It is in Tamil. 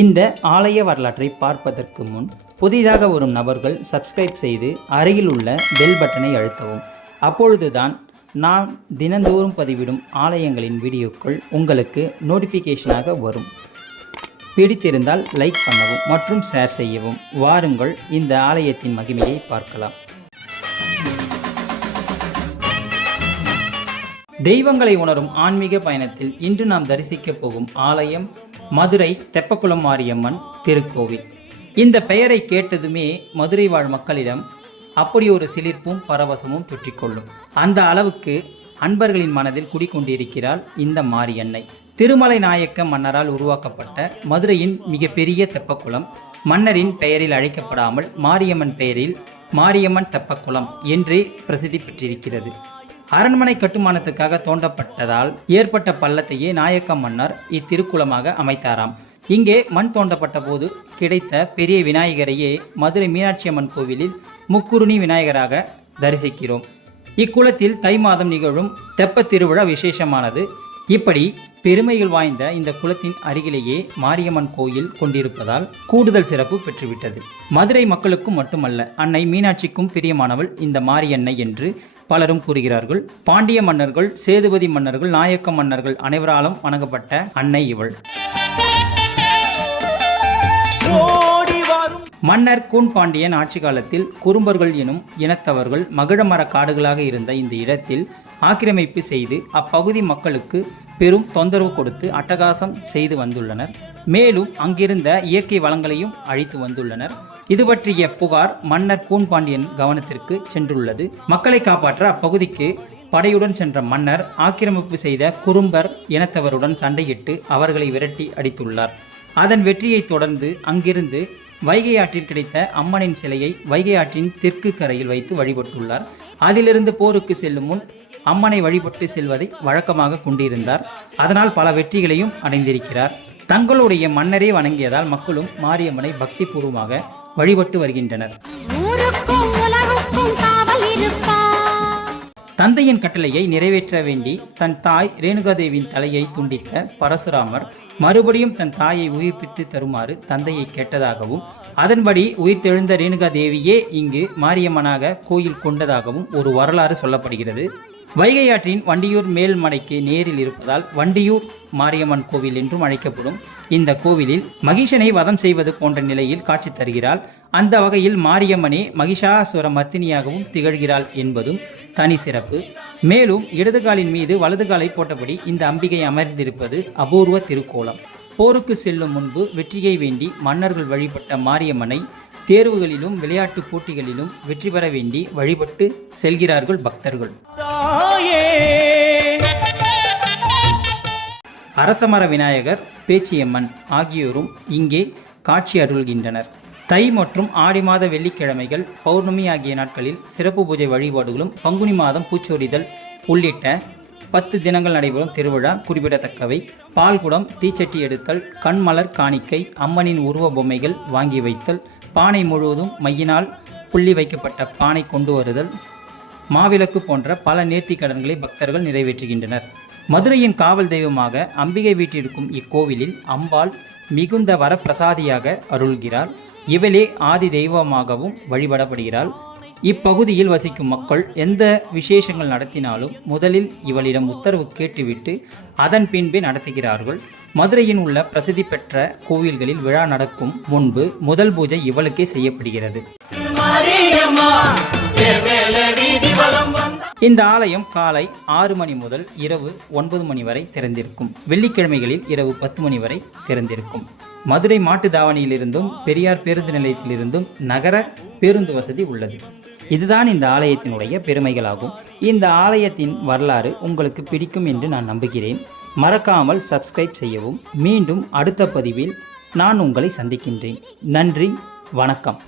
இந்த ஆலய வரலாற்றை பார்ப்பதற்கு முன் புதிதாக வரும் நபர்கள் சப்ஸ்கிரைப் செய்து அருகில் உள்ள பெல் பட்டனை அழுத்தவும். அப்பொழுதுதான் நான் தினந்தோறும் பதிவிடும் ஆலயங்களின் வீடியோக்கள் உங்களுக்கு நோட்டிஃபிகேஷனாக வரும். பிடித்திருந்தால் லைக் பண்ணவும் மற்றும் ஷேர் செய்யவும். வாருங்கள் இந்த ஆலயத்தின் மகிமையை பார்க்கலாம். தெய்வங்களை உணரும் ஆன்மீக பயணத்தில் இன்று நாம் தரிசிக்கப் போகும் ஆலயம் மதுரை தெப்பக்குளம் மாரியம்மன் திருக்கோவில். இந்த பெயரை கேட்டதுமே மதுரை வாழ் மக்களிடம் அப்படி ஒரு சிலிர்ப்பும் பரவசமும் தொற்றிக்கொள்ளும். அந்த அளவுக்கு அன்பர்களின் மனதில் குடிக்கொண்டிருக்கிறாள் இந்த மாரியன்னை. திருமலை நாயக்க மன்னரால் உருவாக்கப்பட்ட மதுரையின் மிகப்பெரிய தெப்பக்குளம் மன்னரின் பெயரில் அழைக்கப்படாமல் மாரியம்மன் பெயரில் மாரியம்மன் தெப்பக்குளம் என்றே பிரசித்தி பெற்றிருக்கிறது. அரண்மனை கட்டுமானத்துக்காக தோண்டப்பட்டதால் ஏற்பட்ட பள்ளத்தையே நாயக்க மன்னர் இத்திருக்குளமாக அமைத்தாராம். இங்கே மண் தோண்டப்பட்ட போது கிடைத்த பெரிய விநாயகரையே மதுரை மீனாட்சி அம்மன் கோவிலில் முக்குருணி விநாயகராக தரிசிக்கிறோம். இக்குளத்தில் தை மாதம் நிகழும் தெப்ப திருவிழா விசேஷமானது. இப்படி பெருமைகள் வாய்ந்த இந்த குளத்தின் அருகிலேயே மாரியம்மன் கோயில் கொண்டிருப்பதால் கூடுதல் சிறப்பு பெற்றுவிட்டது. மதுரை மக்களுக்கும் மட்டுமல்ல, அன்னை மீனாட்சிக்கும் பிரியமானவள் இந்த மாரியன்னை என்று பலரும் கூறுகிறார்கள். பாண்டிய மன்னர்கள், சேதுபதி மன்னர்கள், நாயக்க மன்னர்கள் அனைவராலும் வணங்கப்பட்ட அன்னை இவள். மன்னர் கூன் பாண்டியன் ஆட்சி காலத்தில் குறும்பர்கள் எனும் இனத்தவர்கள் மகிழமர காடுகளாக இருந்த இந்த இடத்தில் ஆக்கிரமிப்பு செய்து அப்பகுதி மக்களுக்கு பெரும் தொந்தரவு கொடுத்து அட்டகாசம் செய்து வந்துள்ளனர். மேலும் அங்கிருந்த இயற்கை வளங்களையும் அழித்து வந்துள்ளனர். இது பற்றிய புகார் மன்னர் கூன் பாண்டியன் கவனத்திற்கு சென்றுள்ளது. மக்களை காப்பாற்ற அப்பகுதிக்கு படையுடன் சென்ற மன்னர் ஆக்கிரமிப்பு செய்த குறும்பர் இனத்தவருடன் சண்டையிட்டு அவர்களை விரட்டி அடித்துள்ளார். அதன் வெற்றியை தொடர்ந்து அங்கிருந்து வைகை ஆற்றில் கிடைத்த அம்மனின் சிலையை வைகை ஆற்றின் தெற்கு கரையில் வைத்து வழிபட்டுள்ளார். அதிலிருந்து போருக்கு செல்லும் முன் அம்மனை வழிபட்டு செல்வதை வழக்கமாக கொண்டிருந்தார். அதனால் பல வெற்றிகளையும் அடைந்திருக்கிறார். தங்களுடைய மன்னரே வணங்கியதால் மக்களும் மாரியம்மனை பக்தி பூர்வமாக வழிபட்டு வருகின்றனர். தந்தையின் கட்டளையை நிறைவேற்ற வேண்டி தன் தாய் ரேணுகாதேவியின் தலையை துண்டித்த பரசுராமர் மறுபடியும் தன் தாயை உயிர்ப்பித்து தருமாறு தந்தையை கேட்டதாகவும் அதன்படி உயிர்த்தெழுந்த ரேணுகாதேவியே இங்கு மாரியம்மனாக கோயில் கொண்டதாகவும் ஒரு வரலாறு சொல்லப்படுகிறது. வைகை ஆற்றின் வண்டியூர் மேல்மடைக்கு நேரில் இருப்பதால் வண்டியூர் மாரியம்மன் கோவில் என்றும் அழைக்கப்படும் இந்த கோவிலில் மகிஷனை வதம் செய்வது போன்ற நிலையில் காட்சி தருகிறாள். அந்த வகையில் மாரியம்மனே மகிஷாசுர மர்த்தினியாகவும் திகழ்கிறாள் என்பதும் தனி சிறப்பு. மேலும் இடது காலின் மீது வலது காலை போட்டபடி இந்த அம்பிகை அமர்ந்திருப்பது அபூர்வ திருக்கோலம். போருக்கு செல்லும் முன்பு வெற்றியை வேண்டி மன்னர்கள் வழிபட்ட மாரியம்மனை தேர்வுகளிலும் விளையாட்டு போட்டிகளிலும் வெற்றி பெற வேண்டி வழிபட்டு செல்கிறார்கள் பக்தர்கள். அரசமர விநாயகர், பேச்சியம்மன் ஆகியோரும் இங்கே காட்சி அருள்கின்றனர். தை மற்றும் ஆடி மாத வெள்ளிக்கிழமைகள், பௌர்ணமி ஆகிய நாட்களில் சிறப்பு பூஜை வழிபாடுகளும், பங்குனி மாதம் பூச்சொரிதல் உள்ளிட்ட 10 தினங்கள் நடைபெறும் திருவிழா குறிப்பிடத்தக்கவை. பால்குடம், தீச்சட்டி எடுத்தல், கண்மலர் காணிக்கை, அம்மனின் உருவ பொம்மைகள் வாங்கி வைத்தல், பானை முழுவதும் மையினால் புள்ளி வைக்கப்பட்ட பானை கொண்டு வருதல், மாவிளக்கு போன்ற பல நேர்த்தி கடன்களை பக்தர்கள் நிறைவேற்றுகின்றனர். மதுரையின் காவல் தெய்வமாக அம்பிகை வீட்டிற்கும் இக்கோவிலில் அம்பாள் மிகுந்த வரப்பிரசாதியாக அருள்கிறாள். இவளே ஆதி தெய்வமாகவும் வழிபடப்படுகிறாள். இப்பகுதியில் வசிக்கும் மக்கள் எந்த விசேஷங்கள் நடத்தினாலும் முதலில் இவளிடம் உத்தரவு கேட்டுவிட்டு அதன் பின்பே நடத்துகிறார்கள். மதுரையின் உள்ள பிரசித்தி பெற்ற கோவில்களில் விழா நடக்கும் முன்பு முதல் பூஜை இவளுக்கே செய்யப்படுகிறது. இந்த ஆலயம் காலை 6 மணி முதல் இரவு 9 மணி வரை திறந்திருக்கும். வெள்ளிக்கிழமைகளில் இரவு 10 மணி வரை திறந்திருக்கும். மதுரை மாட்டுத்தாவணியிலிருந்தும் பெரியார் பேருந்து நிலையத்திலிருந்தும் நகர பேருந்து வசதி உள்ளது. இதுதான் இந்த ஆலயத்தினுடைய பெருமைகளாகும். இந்த ஆலயத்தின் வரலாறு உங்களுக்கு பிடிக்கும் என்று நான் நம்புகிறேன். மறக்காமல் சப்ஸ்கிரைப் செய்யவும். மீண்டும் அடுத்த பதிவில் நான் உங்களை சந்திக்கின்றேன். நன்றி, வணக்கம்.